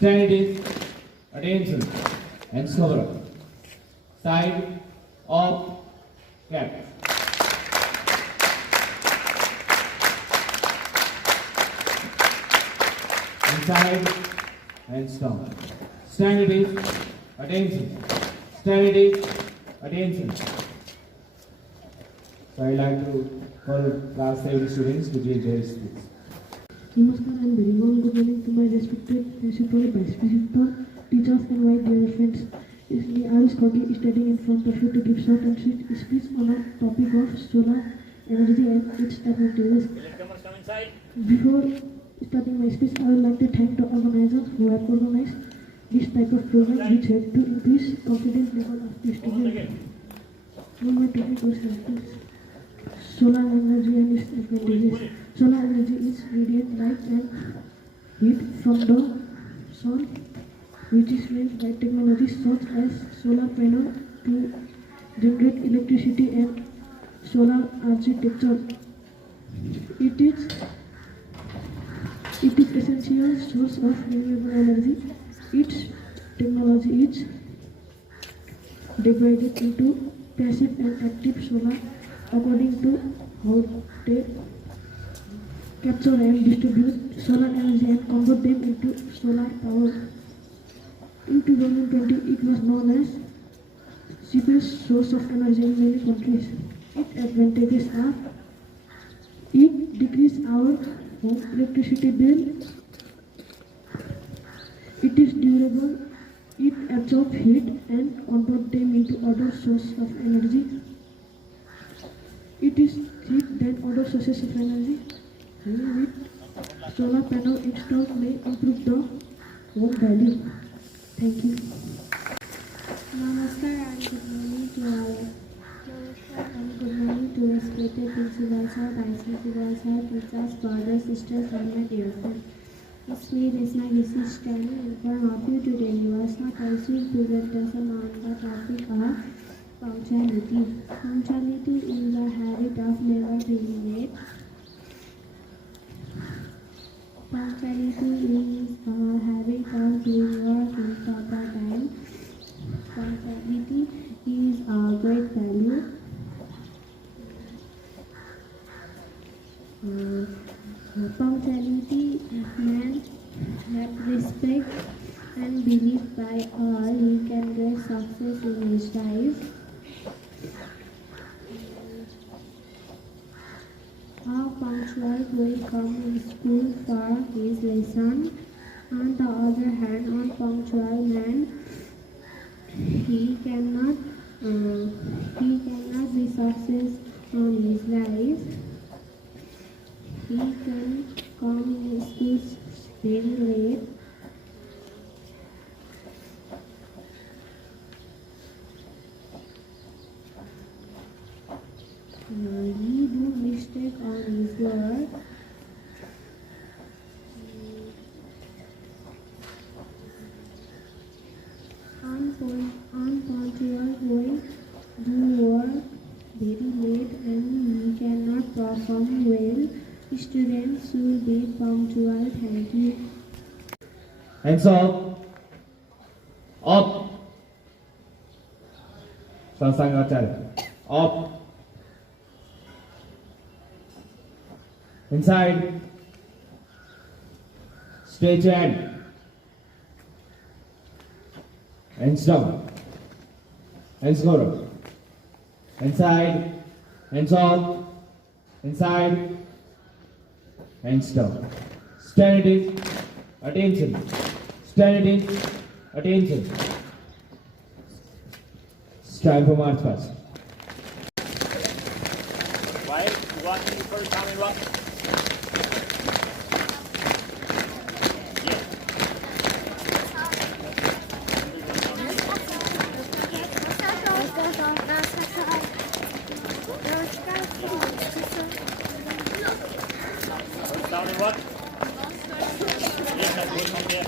Stand it is. Attention. And slower. Side. Off. Cap. Inside. And stop. Stand it is. Attention. Stand it is. Attention. So I like to call class 7 students to be very please. Namaskar and very warm good morning to my respected principal, vice principal, teachers and my dear friends. It's me, Alice Kogi, studying in front of you to give short and sweet speech on a topic of solar energy and its advantages. Before starting my speech, I would like to thank the organizers who have organized this type of program which help to increase confidence level of the students. Now my topic goes like this. Solar energy and its advantages. Solar energy is radiant light and heat from the sun, which is made by technologies such as solar panel to generate electricity and solar architecture. It is essential source of renewable energy. Its technology is divided into passive and active solar according to how they capture and distribute solar energy and convert them into solar power. In 2020, it was known as cheapest source of energy in many countries. Its advantages are: it decreases our home electricity bill, it is durable, it absorbs heat and converts them into other sources of energy. It is cheap than other sources of energy. With solar panel installed may improve the home value. Thank you. Namaskar and good morning to all. Namaskar and good morning to respected principal sir, vice principal sir, teachers, brothers, sisters, and my dear friends. It's me, Resna Gisi, standing in front of you today. You are not also presentation on the topic of punctuality. Punctuality is a habit of never being late. Punctuality is a habit of doing work in proper time. Punctuality is a great value. Punctuality man have respect and belief by all. He can get success in his life. A punctual will come in school for his lesson. On the other hand, unpunctual man he cannot be success on his life. He can come in school very late. He do mistake on his work. Unpunctual will do work very late and he cannot perform well. Students should be punctual. Thank you. Hands up. Up. Sangsang Acharya. Up. Inside. Stretch hands down. Hands lower. Inside. Hands up. Inside. Hands down. Stand it is. Attention. Stand it is. Attention. It's time for march past. Why? You want me to first come and walk? Down and what? Yes, I'm going from there.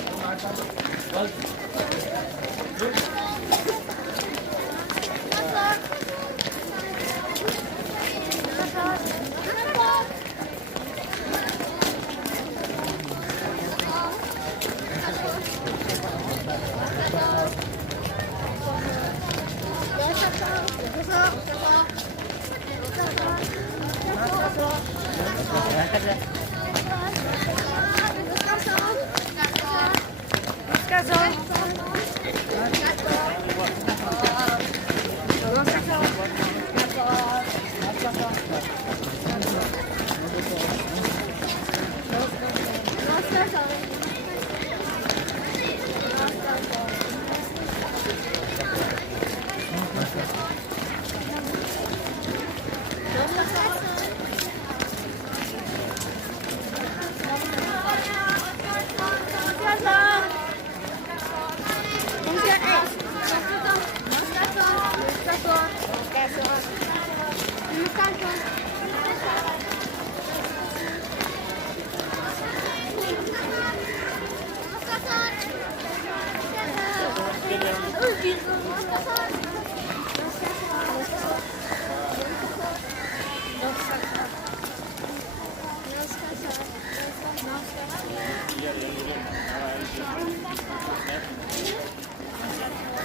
नमस्कार sir Namaskar.